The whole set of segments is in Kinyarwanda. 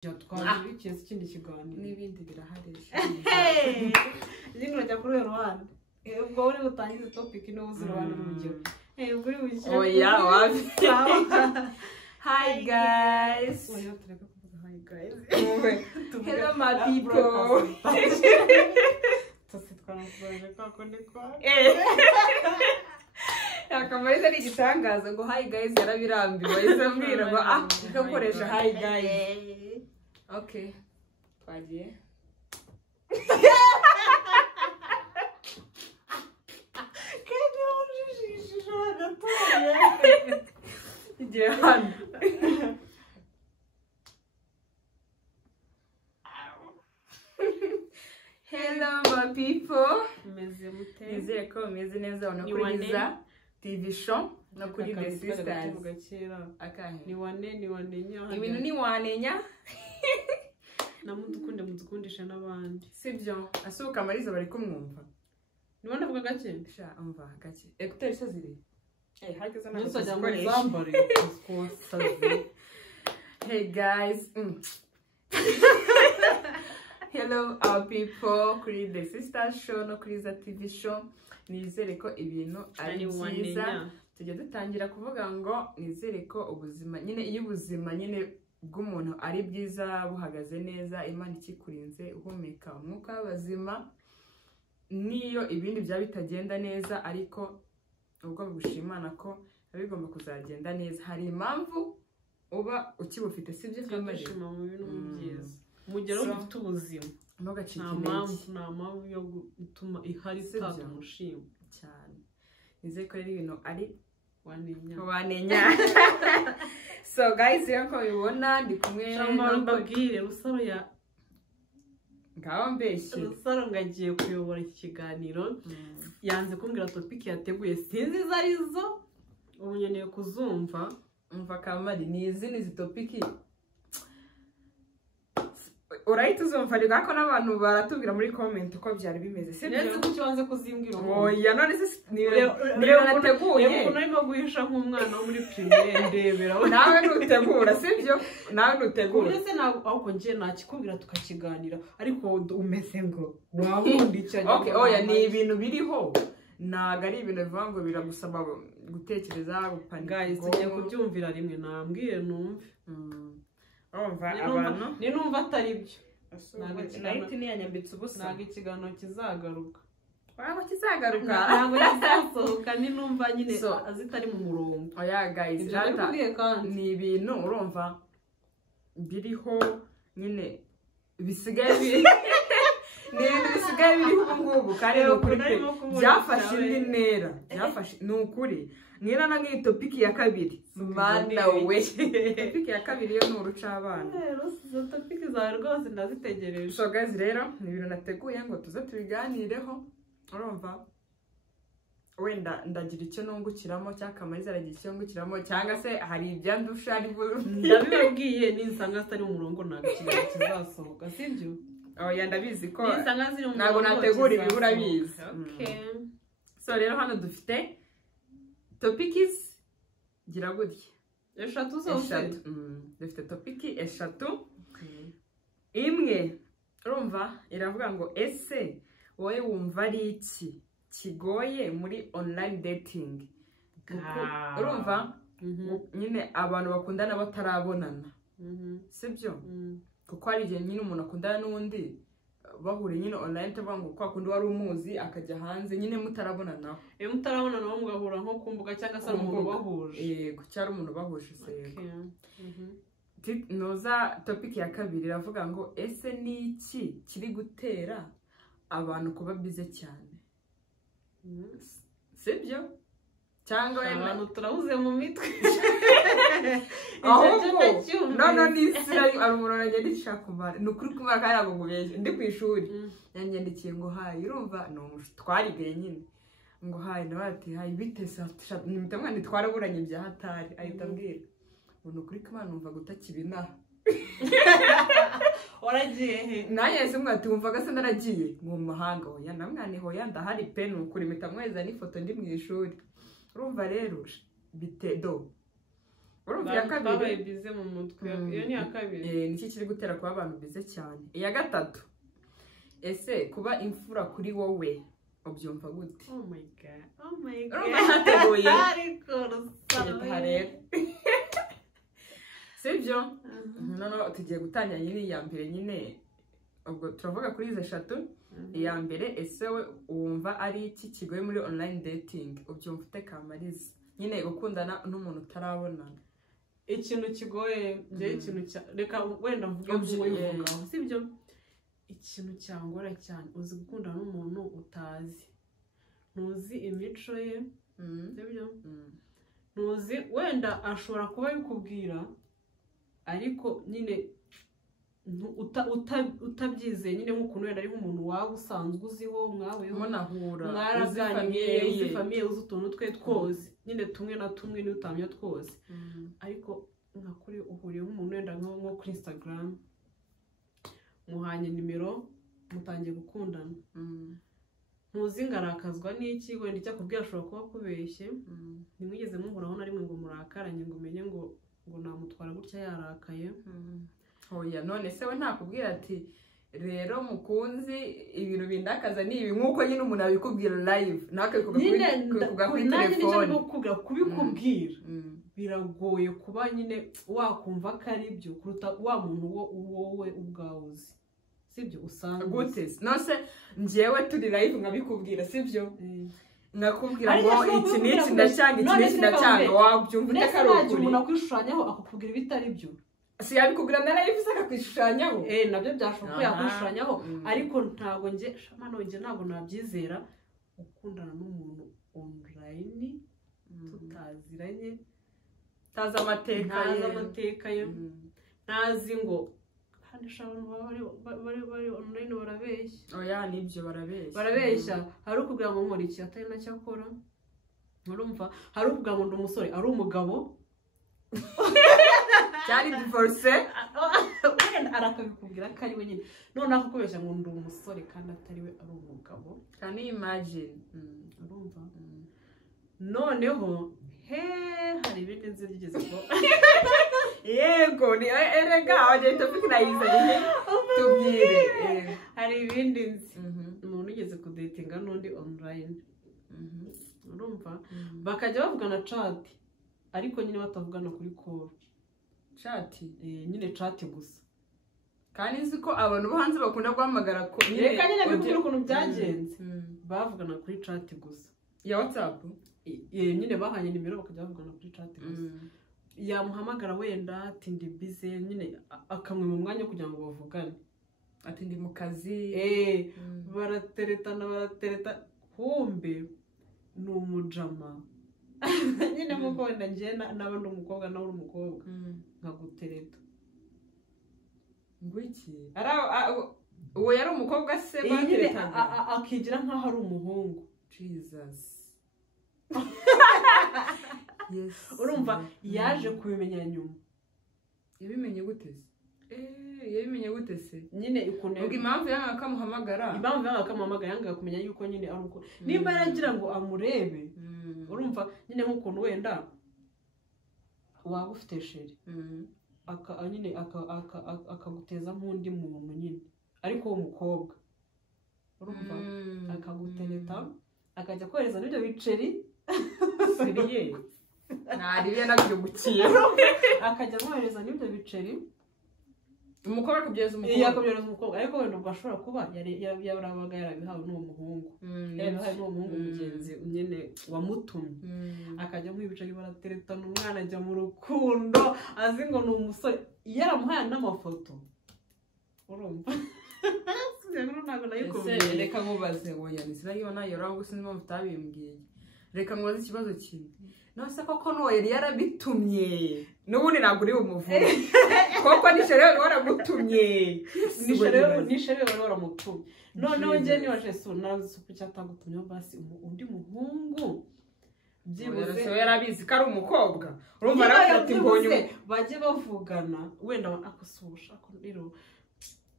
twabirikiye ikindi kiganiro n'ibindi biraharesha rimwe rya kuri ruhande ubwo uri butangize topic no uzira abantu urugero ubwo uri bushyira oya wabi hi guys oya tureka kuvuga hi guys hello my people tose twanakubaje kako ni kwa Kamariza ari igitangaza ngo hi guys yarabirambiwe izambwira ngo ugakoresha hi guys okay twagiye kandi ujijisha hagatoya igihe hano hello my people meze mute nizeye ko meze neza no kuriza TV show no kuri The Sisters akahe ni wane nya ibintu ni wanenya mudukundisha n'abandi sibyo asuka Kamariza bari kumwumva niba ndavuga gake sha umva gake écouteurs so ziri hageze na nusajya mu zambari hey guys hello our people kuri The Sisters show no kuri za TV show nizere ko ibintu ari byiza tujye dutangira kuvuga ngo nizere ko ubuzima nyine iyo ubuzima nyine bw'umuntu ari bwiza buhagaze neza Imana ikikurinze uhumeka umwuka w'abazima niyo ibindi bya bitagenda neza ariko ubwo bugushimana ko bigomba kuzagenda neza hari impamvu uba ukibufite sibyo Kamariza mu bintu byiza mugero ufite ubuzima ntugacike nta mpamvu yo gutuma ihari sitata umushima cyane nizeye ko ari ibintu ari wanenya so guys rero ko bibona ndi kumwe mbabwire Rusaro ya ngaho mbeshye Rusaro ngagiye kuyobora iki kiganiro yanze kumbwira topic yateguye sinzi izo arizo ubu nkeneye kuzumva umva Kamari ni izi topic urahita uzumva ariko ko n'abantu baratubwira muri comment uko byari bimeze sibyo netse ko kibanze kuzimbwira oya none se niyo nateguye uko narimo guhisha nk'umwana wo muri primaire ndebera nawe nutegura sibyo nawe nutegura ndetse ahubwo ngiye nakikubwira tukakiganira ariko umeze ngo wabundikanye okay oya ni ibintu biriho naga ari ibintu bivuga ngo biragusaba gutekereza gupanika guys tugiye kubyumvira rimwe nambwire numve umva abantu ni numva atari byo nagiti ni yanyambitse ubusa naga ikiganiro kizagaruka waba kizagaruka ntabwo kizasohoka ni numva nyine azitari mu murongo oya guys ni ibintu urumva biriho nyine bisigaye ni ibintu bisigaye biriho ubu ngubu kandi byafashe indi ntera byafashe ni ukuri ngira na nk'iyi topic ya kabiri mana we topic ya kabiri yo nuruca abana izo topic zawe rwose ndazitegereje so guys rero ni ibintu nateguye ngo tuze tubiganireho urumva wenda ndagira icyo nungukiramo cyangwa Kamariza aragira icyo nungukiramo cyangwa se hari ibyandusha ari ndabibabwiye ninsanga zitari mu murongo ntabwo ikiganiro kizasohoka sibyo oya ndabizi ko ninsanga ziri mu murongo ntabwo nategura ibi urabizi okay so rero hano dufite topics gira gutya eshatu zose dufite topic eshatu imwe urumva iravuga ngo ese wowe wumva ari iki kigoye muri online dating urumva nyine abantu bakundana batarabonana sibyo kuko hari igihe nyine umuntu akundana n'undi bahure nyine online tavuga ngo kwa kundi wari umuzi akajya hanze nyine mutarabonana iyo mutarabonana naho mugahura nko ku mbuga cyangwa se umuntu bahuje yego cyari umuntu bahuje se noza topic ya kabiri iravuga ngo ese ni iki kiri gutera abantu kuba bize cyane sibyo cyangwa abantu turabuze mu mitwe ahubwo no ni ari umuntu agenda ishaka kumara ni ukuri kumara kandi ntabwo ngubeshye ndi ku ishuri yanyandikiye ngo hayi urumva ni twarigeye nyine ngo hayi nawe ati hayi bite nimutamwa ntitwaraburanye bya hatari ahita ambwira ngo ni ukuri kumara numva gutakibinaha waragiye he nanjye yahise mwati wumvaga se naragiye mu mahanga hoya namwana hoya ndahari pe ni ukuri mpita mweza n'ifoto ndi mu ishuri urumva rero bitedo urumva ya kabiri babaye bize mu mutwe iyo ni ya kabiri niki kiri gutera kuba abantu bize cyane iya gatatu ese kuba imfura kuri wowe ubyumva gute oh my god urumva nateguye ariko Rusaro sibyo noneho tugiye gutangira nyine iya mbere nyine ubwo turavuga kuri izi eshatu iya mbere ese we wumva ari iki kigoye muri online dating ubyumva ute Kamariza nyine gukundana n'umuntu utarabonana ikintu kigoye njye ikintu reka wenda mvuge uvugaho sibyo ikintu cyangora cyane uzi gukundana n'umuntu utazi ntuzi imico ye sibyo ntuzi wenda ashobora kuba bikubwira ariko nyine utabyizeye nyine nk'ukuntu wenda ari nk'umuntu waba usanzwe uziho mwaweho mwaraganiriye uzi famiye uzi utuntu twe twose nyine tumwe na tumwe niyo utamenya twose ariko nka kuri uhuriye nk'umuntu wenda nko kuri Instagram muhanye nimero mutangiye gukundana ntuzi ngarakazwa n'iki wenda icyo akubwira ashobora kuba akubeshye ntimwigeze muhuraho na rimwe ngo murakaranye ngo umenye ngo namutwara gutya yarakaye oya none se we ntakubwira ati rero mukunzi ibintu bindakaza ni ibi nkuko nyine umuntu abikubwira live nakakubwira kuri telefone kubikubwira biragoye kuba nyine wakumva ko ari byo kuruta wa muntu wowe ubwawuzi sibyo usanga gute nose njyewe turi live nkabikubwira sibyo nakubwira ngo iki n'iki ndacyanga iki n'iki ndacyanga wabyumva utakari ukuri umuntu akwishushanyaho akakubwira ibitari byo si yabikubwira na live saka kwishushanyaho nabyo byashoboka ko yakwishushanyaho ariko ntago nge ntabwo nabyizera gukundana n'umuntu online tutaziranye taza amateka ye ntazi ngo kandi shabana bari online barabeshya oya nibyo barabeshya hari ukubwira ngo nkora iki atari nacyo akora urumva hari ukubwira ngo ndi umusore ari umugabo cyari divorce wenda arakabikubwira ko ari we nyine noneho akubeshya ngo ndi umusore kandi atari we ari umugabo can you imagine urumva noneho hari ibindi nzi bigeze ko yego ni erega wagiye topic nayizanye tubwire hari ibindi nzi umuntu ugeze kudatinga n'undi online urumva bakajya bavugana chat ariko nyine batavugana kuri call chat nyine chat gusa kandi nzi ko abantu bo hanze bakunda guhamagara ko reka nyine bikubwira ukuntu byagenze bavugana kuri chat gusa ya WhatsApp nyine bahanye nimero bakajya bavugana kuri chat gusa yamuhamagara wenda ati ndi busy nyine akamwe mu mwanya kugira ngo bavugane ati ndi mu kazi baratereta kumbe ni umujama nyine nkuko wenda ngiye naba ndi umukobwa nawe uri umukobwa nkagutereta ngwiki uwo yari umukobwa se bateretanye akigira nkaho ari umuhungu Jesus urumva yaje kubimenya nyuma yabimenye gute se nyine ikuntu ubwo impamvu yanga akamuhamagara yanga kumenya yuko nyine ari uko nimba yaragira ngo amurebe urumva nyine nk'ukuntu wenda waba ufite sheri nyine akaguteza nk'undi muntu nyine ariko uwo mukobwa urumva akagutereta akajya kohereza n'ibyo biceri seriye ntaribe nabyugukiye akajya kohereza n'ibyo biceri umukobwa akabyohereza umukobwa ariko wenda ubwo ashobora kuba yarabaga yarabihawe n'uwo muhungu yarabihawe n'uwo muhungu mugenzi nyine wamutumye akajya nk'ibiceri barateretana umwana ajya mu rukundo azi ngo ni umusore yaramuhaye n'amafoto urumva reka nkubaze woya nizirayibona yorango sinzi impamvu utabimbwiye reka nkubaze ikibazo kimwe nose koko n'uwo yari yarabitumye n'ubundi ntabwo uri bumuvuge koko nishere wari waramutumye nishere wari waramutumye noneho njye nibaje nazi uko cyatagutumyeho basi undi muhungu byibuze yarabizi ko ari umukobwa urumva arafite imbonye bajye bavugana wenda akusubusha ko rero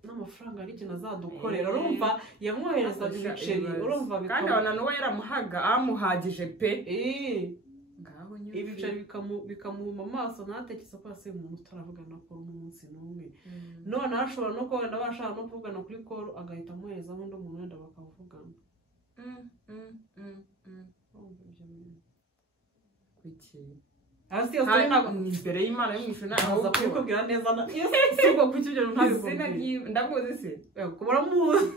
n'amafaranga ari ikintu azadukorera urumva yamwoherezaga ibiceri urumva kandi abana n'uwo yaramuhaga amuhagije pe ibiceri bikamuhuma amaso ntatekereza ko ase umuntu utaravugana ko umunsi n'umwe none ashobora no kuba ndabashaka no kuvugana kuri call agahita amuhereza undi umuntu wenda bakavugana kuki hasi yose ntabwo imbere y'Imana y'umwishu naho aza kubikubwira neza na sibwo kuki ibyo ntabikubwira ndamuzi se kubura muzi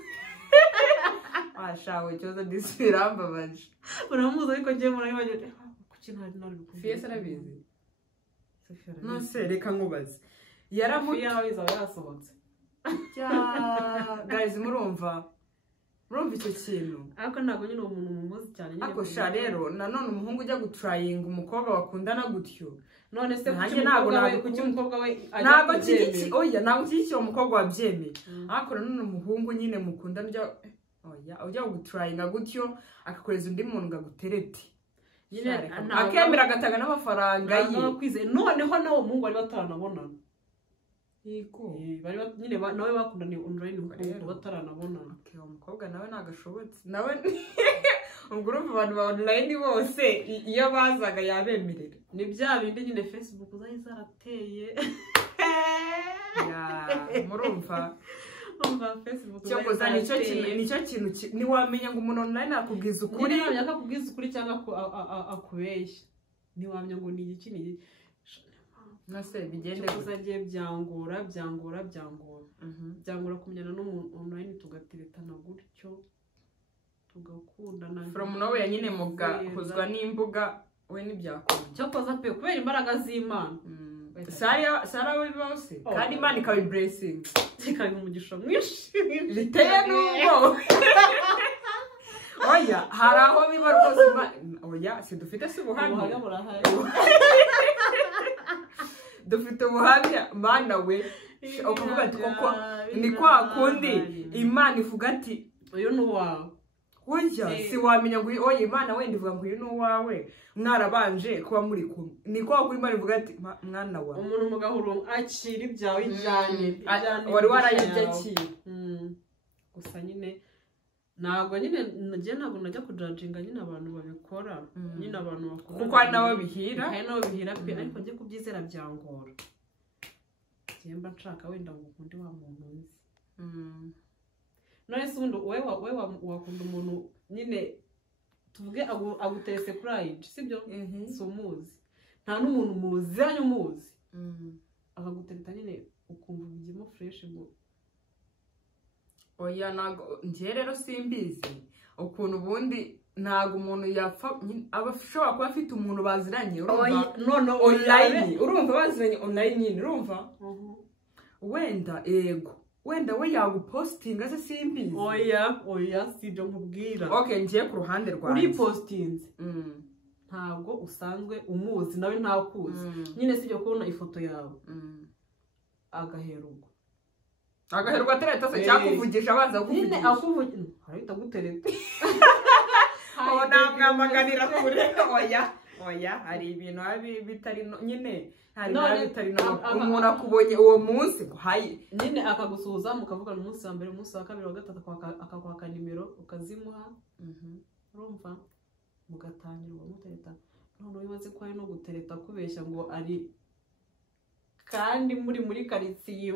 ashawe cyoza disirambabaje uramuzi ariko ngiye murayibaje kuki ntari kubikubwira Fiesa arabizi no se reka nkubaze yarabiza yasohotse guys murumva icyo kintu ariko ntabwo nyine umuntu mumuzi cyane nyine ako sha rero nanone umuhungu ujya gutrayinga umukobwa bakundana gutyo none se kuki umukobwa we ntabwo kiki oya ntabwo kiki umukobwa wabyemeye ariko nanone umuhungu nyine mukundana ujya gutrayinga gutyo akakoreza undi muntu ngaguterete nyine akemera agatanga n'amafaranga ye noneho nawo umuhungu bari bataranabonana yego bari nyine nawe bakundaniye online rero bataranabonana okay umukobwa nawe nagashobotse nawe umugrupe abantu ba online bose iyo bazaga yabemerera ni bya bindi nyine Facebook zayi zarateye murumva Facebook cyo nicyo kintu ni wamenya ngo umuntu online akubwiza ukuri akakubwiza ukuri cyangwa akubeshya ni wamenya ngo ni iki ni nase bigende kuzagiye byangora kumenyana n'umuntu online tugateretana gutyo tugakundana from nowhere nyine mugahuzwa n'imbuga we n'ibyakunda cyo koza pe kubera imbaraga z'Imana Sara we bose kandi Imana ikabi blessing ikabi umugisha mwinshi biteye n'ubwo oya hari aho biba rwose oya si dufite se ubuhamya dufite ubuhamya Mana we ukavuga ati koko ni kwa kundi Imana ivuga ati uyu ni uwawe burya si wamenya ngo oya Imana wenda ivuga ngo uyu ni uwawe mwarabanje kuba muri kumwe ni kwa kuri Imana ivuga ati mwana wawe umuntu mugahuru akira ibyawe ijyane wari warayibye ki gusa nyine ntabwo nyine ntabwo najya kujajinga nyine abantu babikora nyine abantu bakora kuko ari nabo bihira pe ariko njye kubyizera byangora mba nshaka wenda ngo ukunde wa muntu nzi none se ubundi wowe wakunda umuntu nyine tuvuge aguterese kuri ayiji sibyo si umuzi nta n'umuntu muziranye umuzi akagutereta nyine ukumva ubigemo fureshi ngo oya nago ngiye rero simbizi ukuntu ubundi nago umuntu yapfa abashobora kuba afite umuntu baziranye urumva online urumva baziranye online nyine urumva wenda ego wenda we yagupostinga se simbizi oya sibyo nkubwira okay ngiye ku ruhande rwanjye uri postinze ntabwo usanzwe umuzi nawe ntakuzi nyine sibyo kubona ifoto yawe agaheruka tereta se cyakuvugisha abanza kuvugisha nyine akuvugisha harita gutereta namwamaganira kure oya hari ibintu bitari nyine hari bitari umuntu akubonye uwo munsi hayi nyine akagusuhuza mukavugana umunsi wa mbere umunsi wa kabiri wa gatatu akakwaka nimero ukazimuha urumva mugatangira umutereta none wibaze ko ari no gutereta kubeshya ngo ari kandi muri karitsiye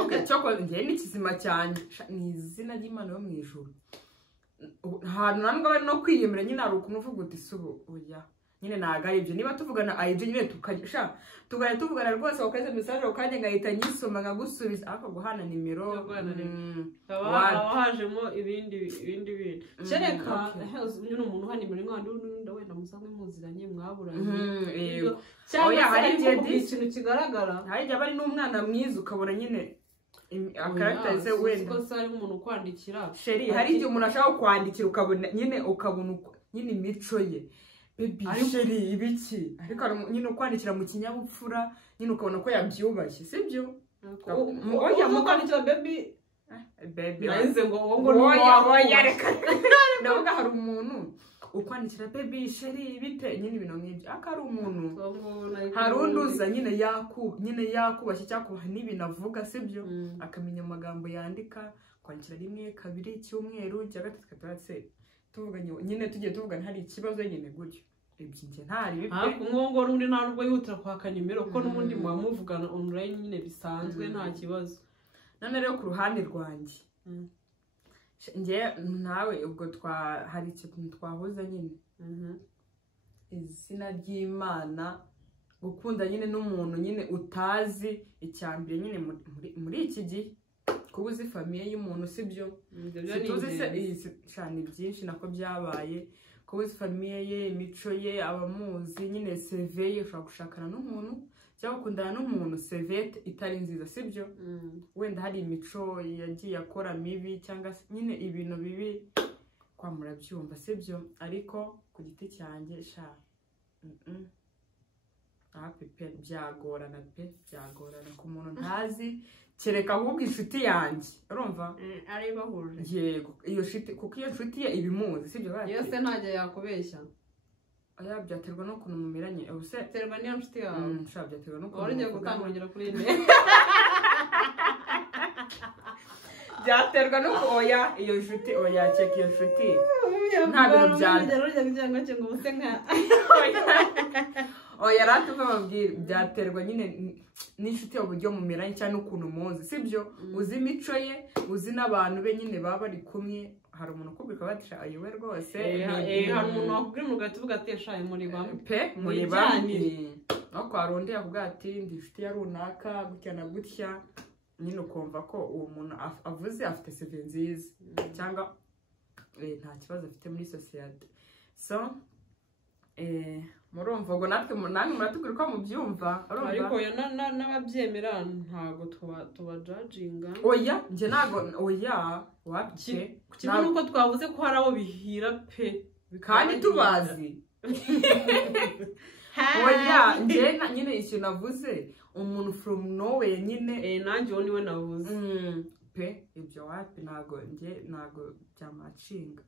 okay cyoko ngiye n'ikizima cyane ni izina ry'Imana yo mu ijuru ahantu namwe bari no kwiyemera nyine ari ukuntu uvuga uti subu oya nyine ntago ibyo niba tuvugana ayibyo nyine tuvugana rwose ukaze message ukanye ngahita nyisoma nkagusubiza ariko guhana nimero hajemo ibindi cyereka nyine umuntu uhana nimero nk'andi wenda musanzwe muziranye mwaburanye oya hari ikintu kigaragara hari igihe bari n'umwana mwiza ukabona nyine akarakitarize wenda ko ari umuntu kwandikira sheri hari igihe umuntu ashaka kwandikira ukabona nyine imico ye baby sheri ibiki ariko nyine ukwandikira mu kinyabupfura nyine ukabona ko yabyubashye sibyo oya mukandikira baby naize ngo oya reka ndavuga hari umuntu ukwandikira baby sheri bite nyine ibintu nk'ibyo akari umuntu hari unduza nyine yakubashye cyakubaha n'ibintu avuga sibyo akamenya amagambo yandika kwandikira rimwe kabiri cyumweru cya gatatu katse tuvuganye nyine tugiye tuvugana hari ikibazo nyine gutyo ibyinjye ntari bipe ngo n'undi nta nubwo yihutira kwaka nimero kuko n'ubundi muba muvugana online nyine bisanzwe nta kibazo. None rero ku ruhande rwanjye njye nawe ubwo hari ikintu twahuza nyine izina ry'Imana gukunda nyine n'umuntu nyine utazi icyambere nyine muri iki gihe kuba uzi famiye y'umuntu sibyo tuzi se cyane byinshi nako byabaye kuba uzi famiye ye imico ye abamuzi nyine CV ye ushobora gushakana n'umuntu cyangwa gukundana n'umuntu CV itari nziza sibyo wenda hari imico yagiye akora mibi cyangwa nyine ibintu bibi kwa murabyumva sibyo ariko ku giti cyanjye sha pe byagorana ku muntu ntazi kereka ahubwo inshuti yanjye urumva ari bahuje yego iyo nshuti kuko iyo nshuti ye ibimuzi sibyo bati yose ntajya yakubeshya aya byaterwa no kuntu mumiranye ubuse terwa niyo nshuti yawe sha byaterwa no kuntu urongeye gutangurira kuri ine byaterwa no oya iyo nshuti oya check iyo nshuti nta bintu byanga ngo ubuse nka oya ratuva babwira byaterwa nyine n'inshuti y'uburyo mumiranye cyane ukuntu muzi sibyo uzi imico ye uzi n'abantu be nyine baba bari kumwe hari umuntu ukubwira batisha ayiwe rwose hari umuntu wakubwira mu gati uvuga ati eshaye muri bamwe pe muri bamwe no kwa ronde yakubwira ati ndi inshuti ya runaka gutya na gutya nyine ukumva ko uwo muntu avuze afite CV nziza cyangwa nta kibazo afite muri society so murumva ngo natwe nange muratubwira ko mubyumva ariko n'ababyemera ntago tuba judginga oya nje nago oya wapike kimwe nuko twavuze ko hari abo bihira pe kandi tubazi oya nje nyine icyo navuze umuntu from nowhere nyine nanjye wo niwe navuze pe ibyo wapi nago byamacinga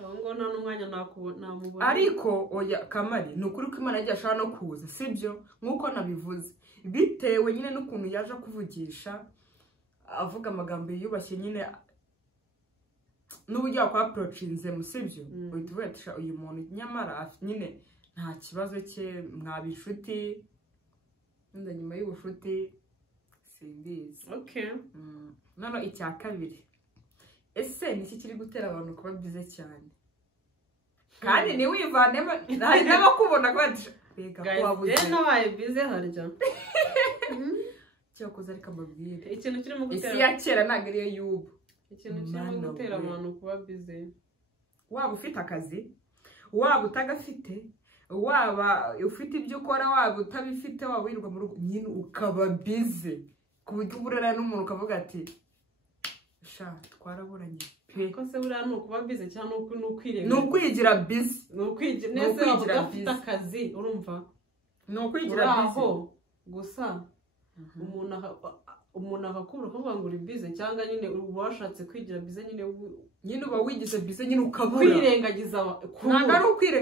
ngo nta n'umwanya namubona ariko oya Kamari ni ukuri ko Imana yagiye ashobora no kuza sibyo nk'uko nabivuze bitewe nyine n'ukuntu yaje kuvugisha avuga amagambo yiyubashye nyine n'uburyo yakwa approachinze mu sibyo uhita uvuga ati uyu muntu nyamara nyine nta kibazo cye mwaba inshuti wenda nyuma y'ubushuti simbizi none icya kabiri ese niki kiri gutera abantu kuba bize cyane kandi ni wivanemo hari n'abakubona kwati bega wabuze nabaye bize harya cyakoze ariko mbabwire ikintu kirimo gutera isi ya kera ntabwo ariyo y'ubu ikintu kirimo gutera abantu kuba bize waba ufite akazi waba utagafite waba ufite ibyo ukora waba utabifite waba wirirwa mu rugo nyine ukaba bize ku buryo uburara n'umuntu ukavuga ati sha twaraburanye ko se buriya ni ukuba bize cyangwa ni ukwirenga ni ukwigira bize nese waba ufite akazi urumva ni ukwigira bize gusa umuntu akakubura akavuga ngo uri bize cyangwa nyine uba washatse kwigira bize nyine uba wigize bize nyine ukabura kwirengagiza ntabwo ari ukwirengagiza